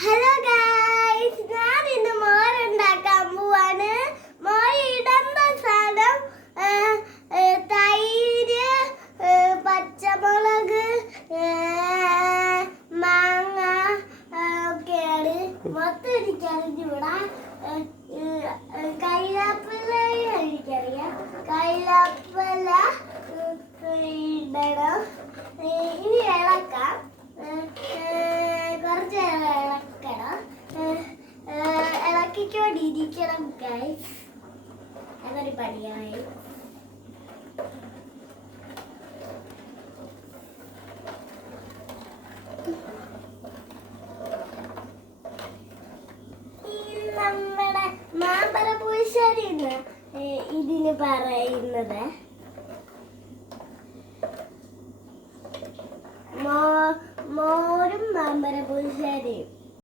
Hello guys, ഞാൻ ഇന്ന് മോരുണ്ടാക്കാൻ പോവാണ്. മോര് ഇടുന്ന സാധനം തൈര്, പച്ചമുളക്, മാങ്ങ ഒക്കെയാണ്. മൊത്തം എനിക്കറിഞ്ഞൂടാ. കൈലാപ്പല എനിക്കറിയാം. കൈലാപ്പല ഇടണം. ഇനി ഇളക്കാം. കുറച്ച് ഇളക്കണം. ഇളക്കിക്കൊണ്ടിരിക്കണം ഗൈസ്. അതൊരു പണിയായി. നമ്മുടെ മാമ്പഴ പുളിശ്ശേരി ഇതിന് പറയുന്നത്. മോരും മാമ്പഴ പുളിശ്ശേരിയും